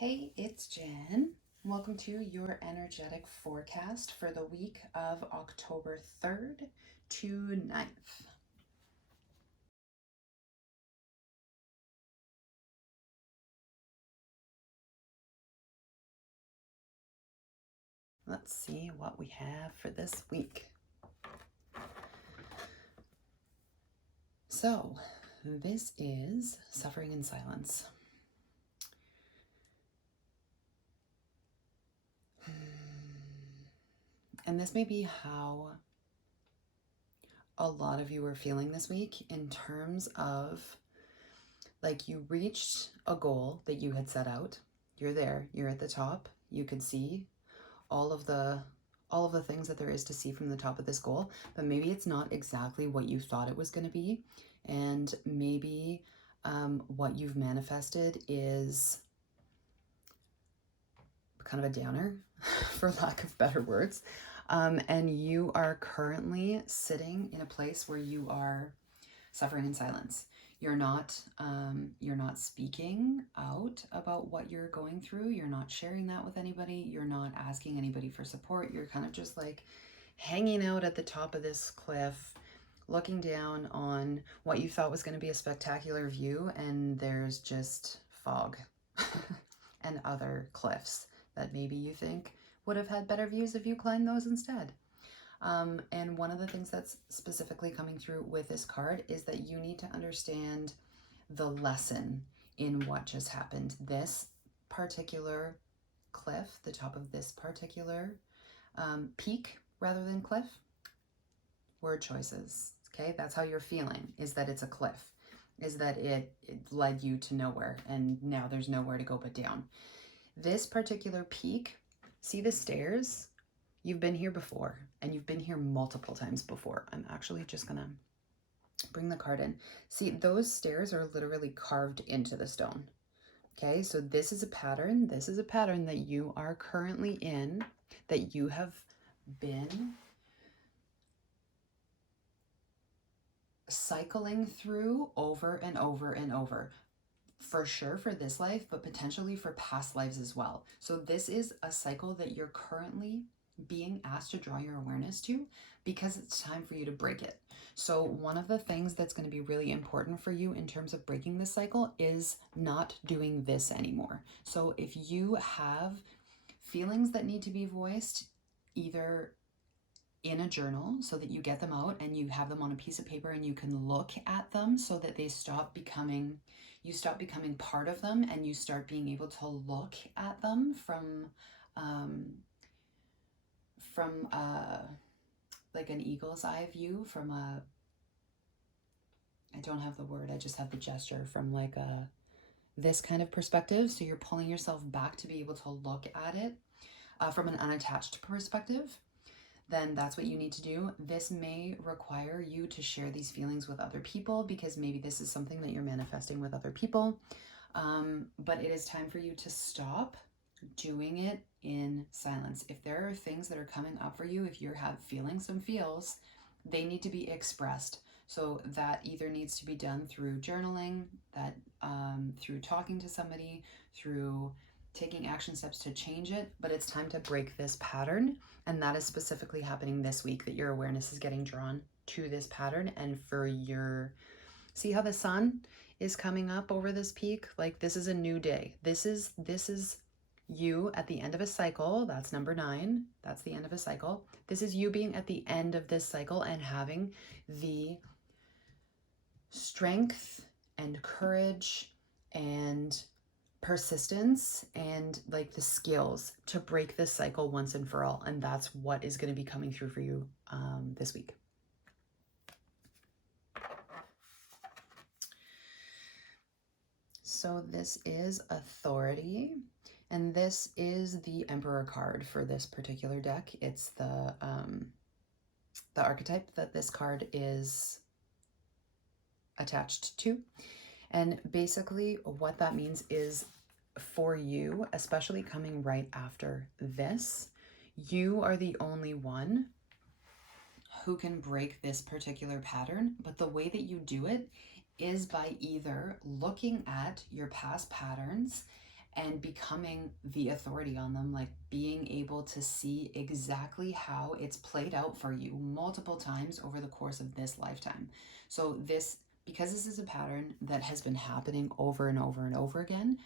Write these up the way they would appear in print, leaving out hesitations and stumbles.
Hey, it's Jen. Welcome to your energetic forecast for the week of October 3rd to 9th. Let's see what we have for this week. So, this is Suffering in Silence. And this may be how a lot of you are feeling this week in terms of like you reached a goal that you had set out. You're there, you're at the top, you could see all of the things that there is to see from the top of this goal, but maybe it's not exactly what you thought it was going to be, and maybe what you've manifested is kind of a downer for lack of better words, and you are currently sitting in a place where you are suffering in silence. You're not speaking out about what you're going through. You're not sharing that with anybody. You're not asking anybody for support. You're kind of just like hanging out at the top of this cliff, looking down on what you thought was going to be a spectacular view, and there's just fog and other cliffs that maybe you think would have had better views if you climbed those instead. And one of the things that's specifically coming through with this card is that you need to understand the lesson in what just happened. This particular cliff, the top of this particular peak rather than cliff, word choices. Okay, that's how you're feeling, is that it's a cliff, is that it led you to nowhere and now there's nowhere to go but down. This particular peak, see the stairs? You've been here before, and you've been here multiple times before. I'm actually just gonna bring the card in. See, those stairs are literally carved into the stone. Okay, so this is a pattern. This is a pattern that you are currently in, that you have been cycling through over and over and over. For sure for this life, but potentially for past lives as well. So this is a cycle that you're currently being asked to draw your awareness to because it's time for you to break it. So one of the things that's going to be really important for you in terms of breaking this cycle is not doing this anymore. So if you have feelings that need to be voiced, either in a journal so that you get them out and you have them on a piece of paper and you can look at them so that they you stop becoming part of them and you start being able to look at them from like an eagle's eye view, from a, I don't have the word, I just have the gesture, from like a this kind of perspective. So you're pulling yourself back to be able to look at it from an unattached perspective. Then that's what you need to do. This may require you to share these feelings with other people because maybe this is something that you're manifesting with other people. But it is time for you to stop doing it in silence. If there are things that are coming up for you, if you're feeling some feels, they need to be expressed. So that either needs to be done through journaling, that through talking to somebody, through taking action steps to change it, but it's time to break this pattern. And that is specifically happening this week, that your awareness is getting drawn to this pattern. And for your, see how the sun is coming up over this peak? Like this is a new day. This is you at the end of a cycle. That's number 9. That's the end of a cycle. This is you being at the end of this cycle and having the strength and courage and persistence and like the skills to break this cycle once and for all. And that's what is going to be coming through for you this week. So this is authority, and this is the Emperor card for this particular deck. It's the archetype that this card is attached to. And basically what that means is, for you, especially coming right after this, you are the only one who can break this particular pattern. But the way that you do it is by either looking at your past patterns and becoming the authority on them, like being able to see exactly how it's played out for you multiple times over the course of this lifetime. So because this is a pattern that has been happening over and over and over again,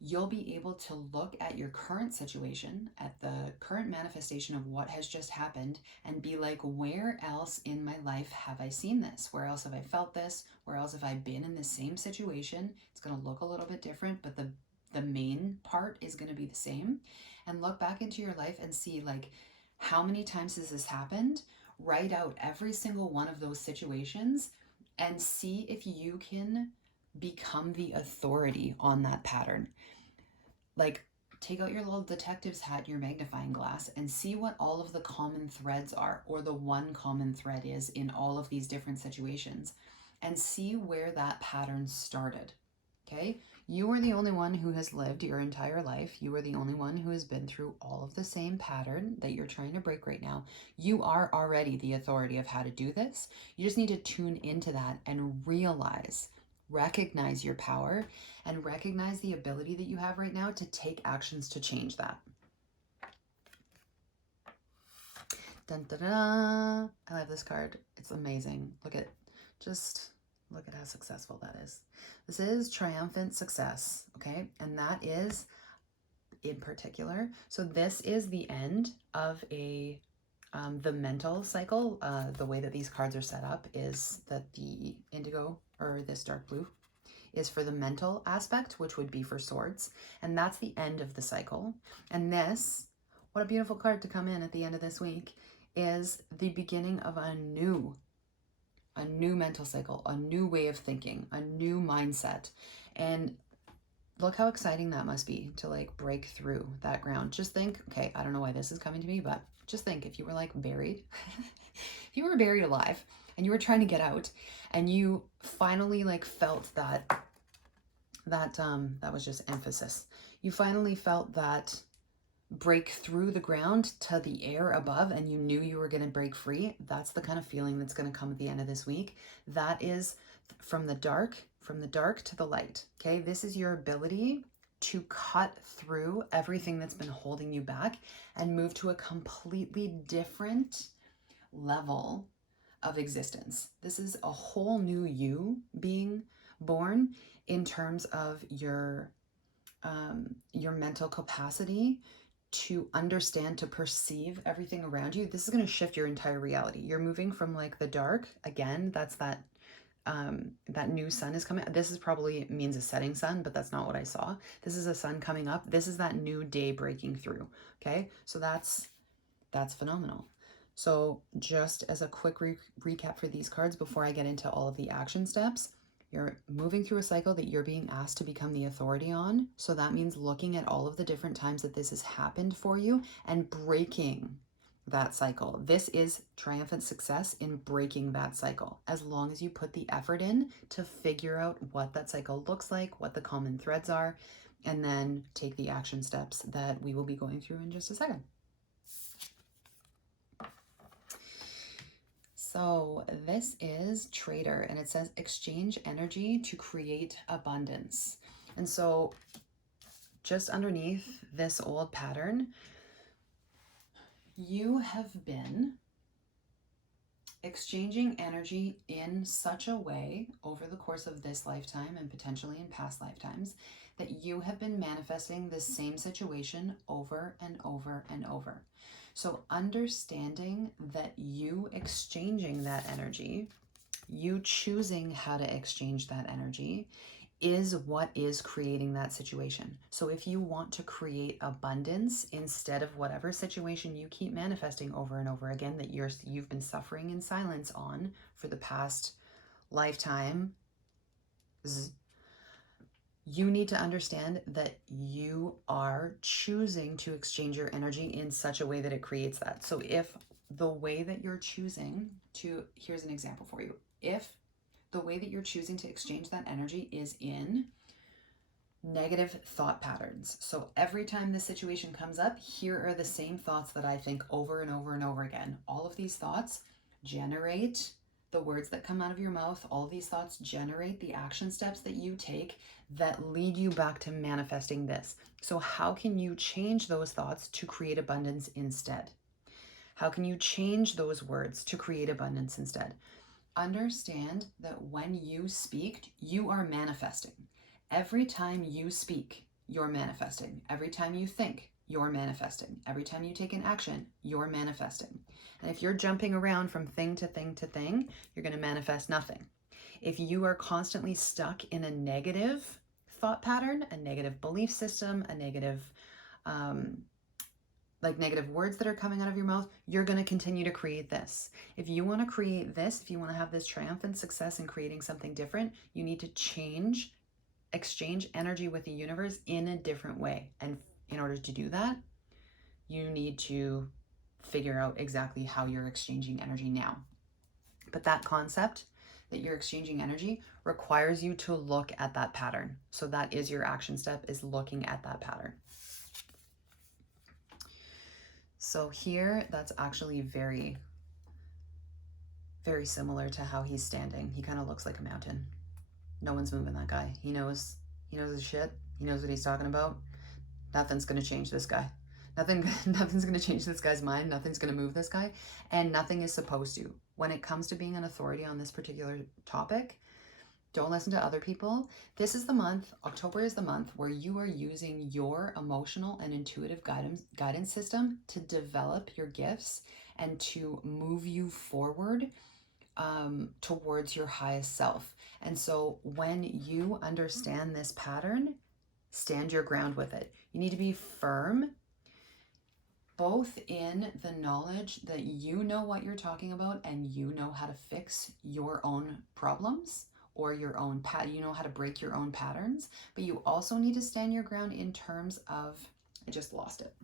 you'll be able to look at your current situation, at the current manifestation of what has just happened, and be like, where else in my life have I seen this? Where else have I felt this? Where else have I been in the same situation? It's going to look a little bit different, but the main part is going to be the same. And look back into your life and see, like, how many times has this happened? Write out every single one of those situations and see if you can become the authority on that pattern. Like, take out your little detective's hat and your magnifying glass and see what all of the common threads are, or the one common thread is in all of these different situations, and see where that pattern started. Okay? You are the only one who has lived your entire life. You are the only one who has been through all of the same pattern that you're trying to break right now. You are already the authority of how to do this. You just need to tune into that and recognize your power, and recognize the ability that you have right now to take actions to change that. Dun, dun, dun, dun. I love this card. It's amazing. Look at how successful that is. This is triumphant success, okay? And that is in particular. So this is the end of the mental cycle. The way that these cards are set up is that the indigo, or this dark blue, is for the mental aspect, which would be for swords. And that's the end of the cycle. And this, what a beautiful card to come in at the end of this week, is the beginning of a new mental cycle, a new way of thinking, a new mindset. And look how exciting that must be to like break through that ground. Just think, okay, I don't know why this is coming to me, but just think if you were like buried, if you were buried alive and you were trying to get out and you finally like felt that was just emphasis. You finally felt that break through the ground to the air above, and you knew you were going to break free. That's the kind of feeling that's going to come at the end of this week. That is from the dark to the light. Okay, this is your ability to cut through everything that's been holding you back and move to a completely different level of existence. This is a whole new you being born in terms of your mental capacity to understand, to perceive everything around you. This is going to shift your entire reality. You're moving from like the dark, again, that's that new sun is coming. This is probably means a setting sun, but that's not what I saw. This is a sun coming up. This is that new day breaking through. Okay, so that's phenomenal. So just as a quick recap for these cards before I get into all of the action steps, you're moving through a cycle that you're being asked to become the authority on. So that means looking at all of the different times that this has happened for you and breaking that cycle. This is triumphant success in breaking that cycle, as long as you put the effort in to figure out what that cycle looks like, what the common threads are, and then take the action steps that we will be going through in just a second. So this is Trader, and it says exchange energy to create abundance. And so just underneath this old pattern, you have been exchanging energy in such a way over the course of this lifetime and potentially in past lifetimes that you have been manifesting the same situation over and over and over. So understanding that you exchanging that energy, you choosing how to exchange that energy, is what is creating that situation. So if you want to create abundance instead of whatever situation you keep manifesting over and over again that you've been suffering in silence on for the past lifetime, you need to understand that you are choosing to exchange your energy in such a way that it creates that. So if the way that you're choosing to, here's an example for you. If the way that you're choosing to exchange that energy is in negative thought patterns. So every time this situation comes up, here are the same thoughts that I think over and over and over again. All of these thoughts generate the words that come out of your mouth, all of these thoughts generate the action steps that you take that lead you back to manifesting this. So how can you change those thoughts to create abundance instead? How can you change those words to create abundance instead? Understand that when you speak, you are manifesting. Every time you speak, you're manifesting. Every time you think, you're manifesting. Every time you take an action, you're manifesting. And if you're jumping around from thing to thing to thing, you're going to manifest nothing. If you are constantly stuck in a negative thought pattern, a negative belief system, a negative negative words that are coming out of your mouth, you're going to continue to create this. If you want to create this, if you want to have this triumphant success in creating something different, you need to exchange energy with the universe in a different way. And in order to do that, you need to figure out exactly how you're exchanging energy now. But that concept that you're exchanging energy requires you to look at that pattern. So that is your action step, is looking at that pattern. So here, that's actually very, very similar to how he's standing. He kind of looks like a mountain. No one's moving that guy. He knows his shit. He knows what he's talking about. Nothing's going to change this guy. Nothing's going to change this guy's mind. Nothing's going to move this guy. And nothing is supposed to. When it comes to being an authority on this particular topic, don't listen to other people. This is the month, October is the month where you are using your emotional and intuitive guidance system to develop your gifts and to move you forward towards your highest self. And so when you understand this pattern, stand your ground with it. You need to be firm, both in the knowledge that you know what you're talking about and you know how to fix your own problems, or your own you know how to break your own patterns, but you also need to stand your ground in terms of, I just lost it.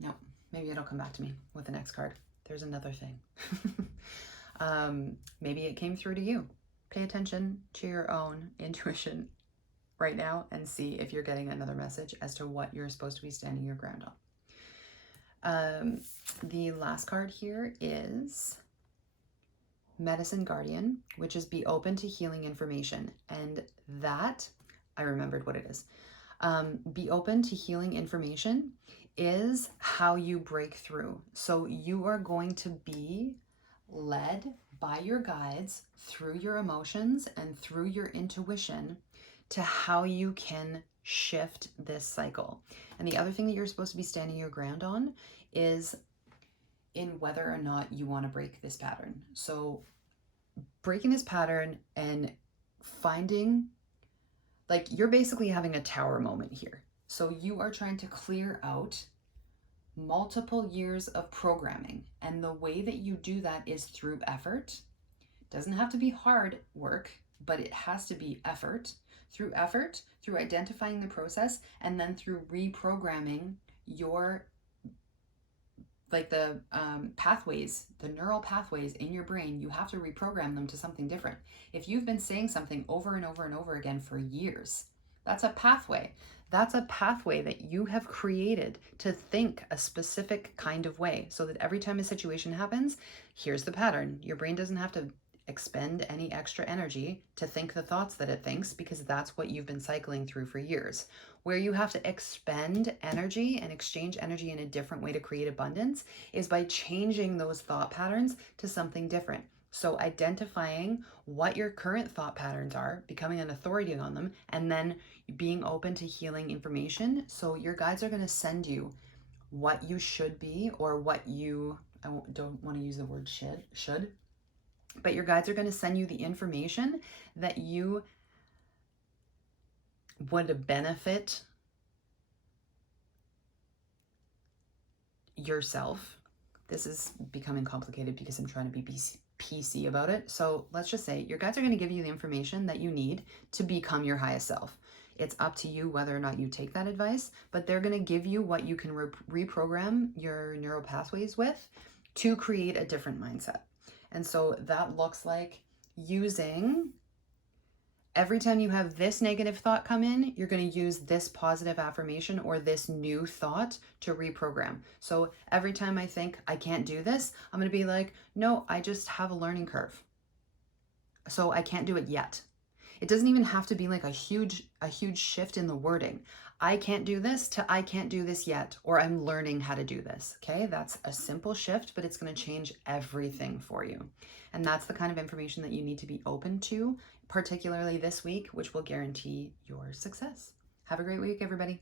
No, maybe it'll come back to me with the next card. There's another thing. Maybe it came through to you. Pay attention to your own intuition right now and see if you're getting another message as to what you're supposed to be standing your ground on. The last card here is Medicine Guardian, which is be open to healing information. And that, I remembered what it is. Be open to healing information is how you break through. So you are going to be led by your guides through your emotions and through your intuition to how you can shift this cycle. And the other thing that you're supposed to be standing your ground on is in whether or not you want to break this pattern. So breaking this pattern and finding, like, you're basically having a tower moment here. So you are trying to clear out multiple years of programming. And the way that you do that is through effort. It doesn't have to be hard work, but it has to be effort, through identifying the process, and then through reprogramming your, the pathways, the neural pathways in your brain. You have to reprogram them to something different. If you've been saying something over and over and over again for years, that's a pathway. That's a pathway that you have created to think a specific kind of way, so that every time a situation happens, here's the pattern. Your brain doesn't have to expend any extra energy to think the thoughts that it thinks, because that's what you've been cycling through for years. Where you have to expend energy and exchange energy in a different way to create abundance is by changing those thought patterns to something different. So identifying what your current thought patterns are, becoming an authority on them, and then being open to healing information. So your guides are going to send you what you should be, or what you, I don't want to use the word should, but your guides are going to send you the information that you would benefit yourself. This is becoming complicated because I'm trying to be PC about it. So let's just say your guides are going to give you the information that you need to become your highest self. It's up to you whether or not you take that advice, but they're going to give you what you can reprogram your neural pathways with to create a different mindset. And so that looks like using Every time you have this negative thought come in, you're going to use this positive affirmation or this new thought to reprogram. So every time I think I can't do this, I'm going to be like, no, I just have a learning curve. So I can't do it yet. It doesn't even have to be like a huge shift in the wording. I can't do this to I can't do this yet, or I'm learning how to do this. Okay, that's a simple shift, but it's going to change everything for you. And that's the kind of information that you need to be open to, particularly this week, which will guarantee your success. Have a great week, everybody.